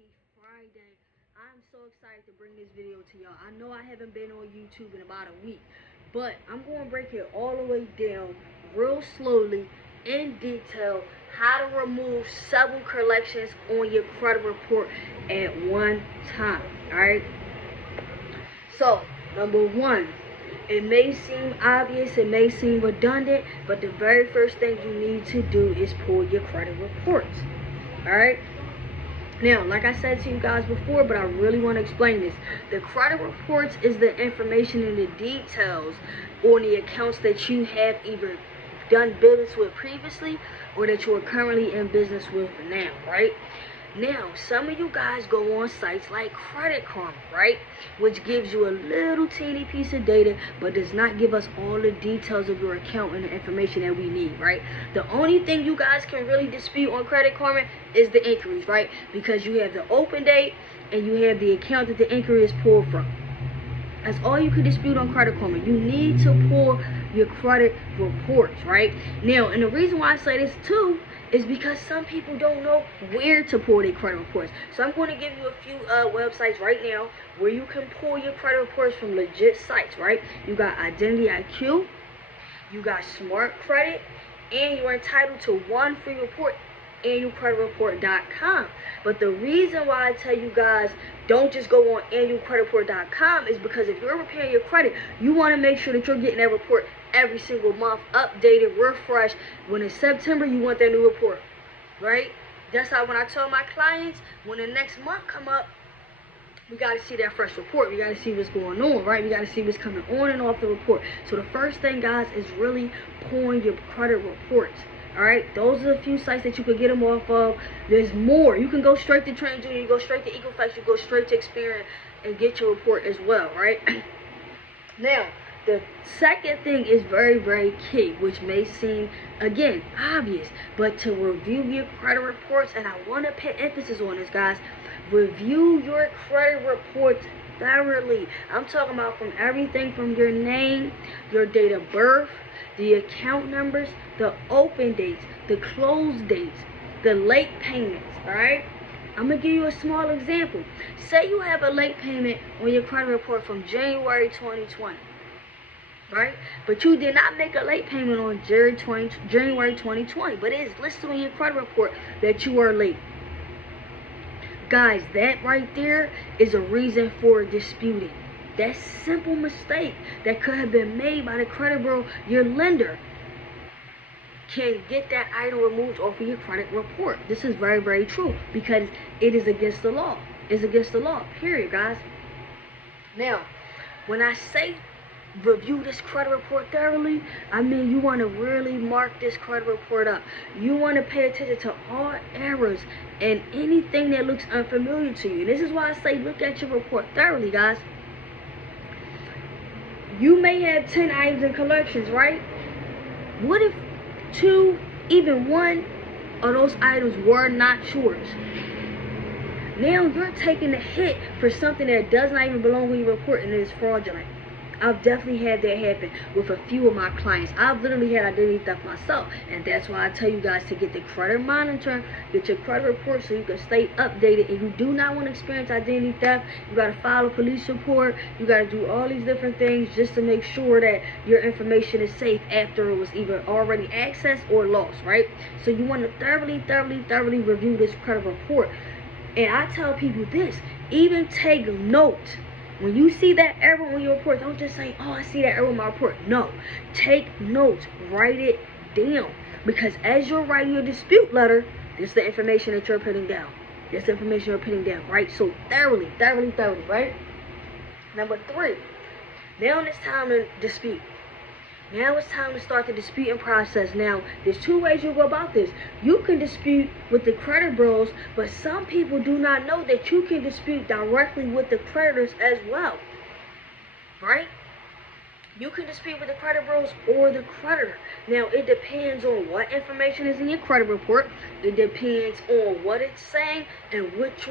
Happy Friday. I'm so excited to bring this video to y'all. I know I haven't been on YouTube in about a week, but I'm going to break it all the way down real slowly in detail how to remove several collections on your credit report at one time. Alright? So, number one, it may seem obvious, it may seem redundant, but the very first thing you need to do is pull your credit reports. Alright? Now, like I said to you guys before, but I really want to explain this. The credit reports is the information and the details on the accounts that you have either done business with previously or that you are currently in business with now, right? Now, some of you guys go on sites like Credit Karma, right? Which gives you a little teeny piece of data, but does not give us all the details of your account and the information that we need, right? The only thing you guys can really dispute on Credit Karma is the inquiries, right? Because you have the open date and you have the account that the inquiry is pulled from. That's all you can dispute on Credit Karma. You need to pull your credit reports, right? Now, and the reason why I say this too is because some people don't know where to pull their credit reports. So I'm going to give you a few websites right now where you can pull your credit reports from legit sites, right? You got Identity IQ, you got Smart Credit, and you're entitled to one free report, annualcreditreport.com. But the reason why I tell you guys don't just go on annualcreditreport.com is because if you're repairing your credit, you want to make sure that you're getting that report every single month, updated, refreshed. When it's September, you want that new report, right? That's how when I tell my clients, when the next month come up, we got to see that fresh report. We got to see what's going on, right? We got to see what's coming on and off the report. So the first thing, guys, is really pulling your credit reports. Alright, those are a few sites that you can get them off of. There's more. You can go straight to TransUnion, you go straight to Equifax, you go straight to Experian and get your report as well, right? Now, the second thing is very, very key, which may seem, again, obvious, but to review your credit reports, and I want to put emphasis on this, guys, review your credit reports thoroughly. I'm talking about from everything from your name, your date of birth, the account numbers, the open dates, the close dates, the late payments, alright? I'm going to give you a small example. Say you have a late payment on your credit report from January 2020, right? But you did not make a late payment on January 2020, but it is listed on your credit report that you are late. Guys, that right there is a reason for disputing. That simple mistake that could have been made by the credit bureau, your lender can get that item removed off of your credit report. This is very, very true because it is against the law. It's against the law, period, guys. Now, when I say review this credit report thoroughly, I mean you want to really mark this credit report up. You want to pay attention to all errors and anything that looks unfamiliar to you. This is why I say look at your report thoroughly, guys. You may have 10 items in collections, right? What if 2, even 1 of those items were not yours? Now you're taking a hit for something that does not even belong in your report and it is fraudulent. I've definitely had that happen with a few of my clients. I've literally had identity theft myself. And that's why I tell you guys to get the credit monitoring, get your credit report so you can stay updated. And you do not want to experience identity theft. You got to file a police report. You got to do all these different things just to make sure that your information is safe after it was either already accessed or lost, right? So you want to thoroughly review this credit report. And I tell people this, even take notes. When you see that error on your report, don't just say, oh, I see that error on my report. No, take notes, write it down. Because as you're writing your dispute letter, this is the information that you're putting down. This information you're putting down, right? So thoroughly, right? Number 3, now it's time to dispute. Now it's time to start the disputing process. Now, there's 2 ways you go about this. You can dispute with the credit bureaus, but some people do not know that you can dispute directly with the creditors as well. Right? You can dispute with the credit bureaus or the creditor. Now, it depends on what information is in your credit report. It depends on what it's saying and what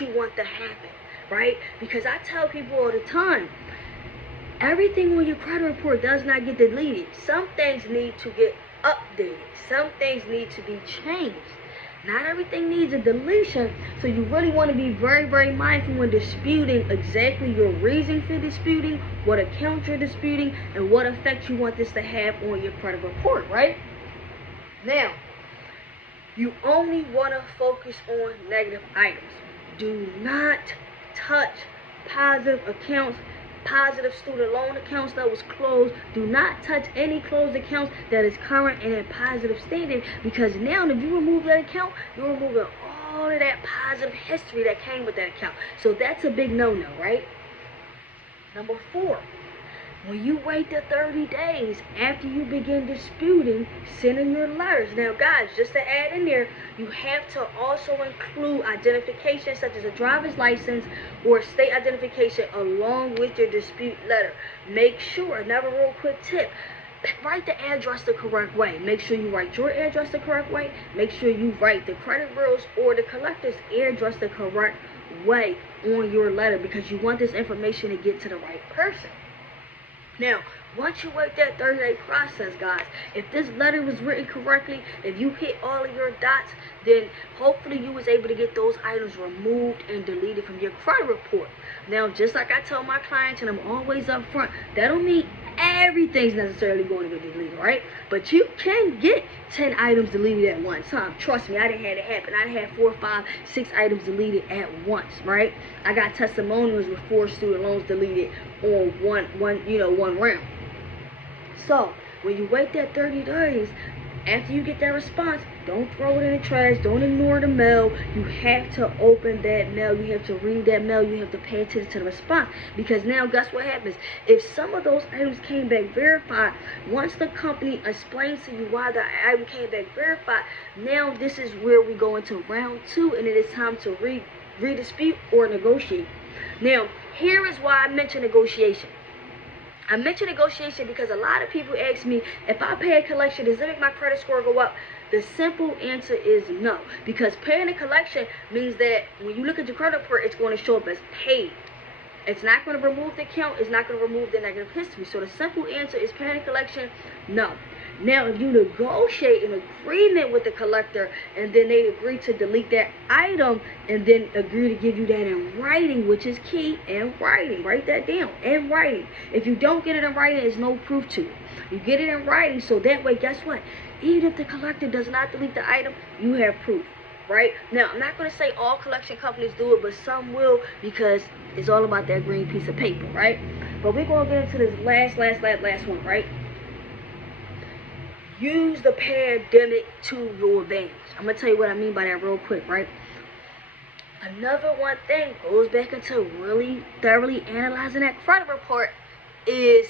you want to happen. Right? Because I tell people all the time, everything on your credit report does not get deleted. Some things need to get updated. Some things need to be changed. Not everything needs a deletion, so you really want to be very, very mindful when disputing exactly your reason for disputing, what account you're disputing, and what effect you want this to have on your credit report, right? Now, you only want to focus on negative items. Do not touch positive accounts, positive student loan accounts that was closed. Do not touch any closed accounts that is current and in positive standing, because now if you remove that account, you're removing all of that positive history that came with that account. So that's a big no-no, right? Number 4, when you wait the 30 days after you begin disputing, sending your letters. Now, guys, just to add in there, you have to also include identification such as a driver's license or state identification along with your dispute letter. Make sure, another real quick tip, write the address the correct way. Make sure you write your address the correct way. Make sure you write the credit bureau's or the collector's address the correct way on your letter, because you want this information to get to the right person. Now, once you work that 30-day process, guys, if this letter was written correctly, if you hit all of your dots, then hopefully you was able to get those items removed and deleted from your credit report. Now, just like I tell my clients, and I'm always up front, that don't mean everything's necessarily going to get deleted, right? But you can get 10 items deleted at one time. Trust me, I didn't have it happen. I had 4, 5, 6 items deleted at once, right? I got testimonials with 4 student loans deleted on one round. So when you wait that 30 days, after you get that response, don't throw it in the trash. Don't ignore the mail. You have to open that mail. You have to read that mail. You have to pay attention to the response. Because now, guess what happens? If some of those items came back verified, once the company explains to you why the item came back verified, now this is where we go into round 2, and it is time to redispute or negotiate. Now, here is why I mentioned negotiation. I mentioned negotiation because a lot of people ask me, if I pay a collection, does it make my credit score go up? The simple answer is no, because paying a collection means that when you look at your credit report, it's going to show up as paid. It's not going to remove the account. It's not going to remove the negative history. So the simple answer is paying a collection, no. Now, if you negotiate an agreement with the collector and then they agree to delete that item and then agree to give you that in writing, which is key, in writing. Write that down, in writing. If you don't get it in writing, there's no proof to it. You get it in writing, so that way, guess what? Even if the collector does not delete the item, you have proof. Right? Now, I'm not going to say all collection companies do it, but some will, because it's all about that green piece of paper, right? But we're going to get into this last one, right? Use the pandemic to your advantage. I'm going to tell you what I mean by that real quick, right? Another one thing goes back into really thoroughly analyzing that credit report is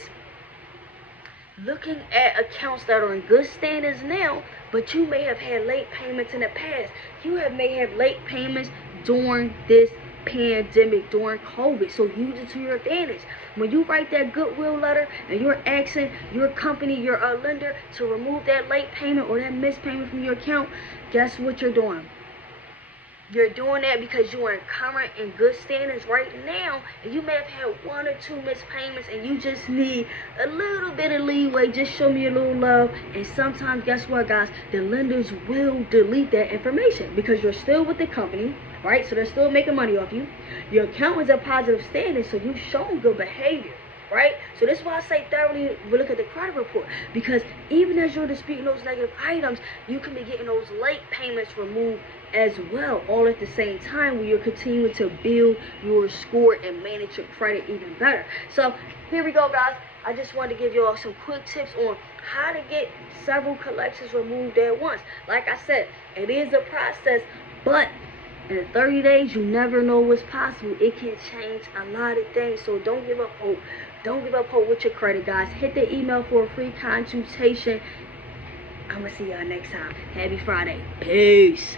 looking at accounts that are in good standings now, but you may have had late payments in the past. You may have late payments during this pandemic, during COVID, so use it to your advantage. When you write that goodwill letter and you're asking your company, your lender, to remove that late payment or that missed payment from your account, guess what you're doing? You're doing that because you are in current and good standings right now, and you may have had 1 or 2 missed payments, and you just need a little bit of leeway. Just show me a little love. And sometimes, guess what, guys? The lenders will delete that information because you're still with the company, right? So they're still making money off you. Your account is a positive standing, so you've shown good behavior, right? So this is why I say thoroughly look at the credit report, because even as you're disputing those negative items, you can be getting those late payments removed as well, all at the same time, when you're continuing to build your score and manage your credit even better. So here we go, guys. I just wanted to give you all some quick tips on how to get several collections removed at once. Like I said, it is a process, but in 30 days, you never know what's possible. It can change a lot of things, so don't give up hope. Don't give up hope with your credit, guys. Hit the email for a free consultation. I'm going to see y'all next time. Happy Friday. Peace.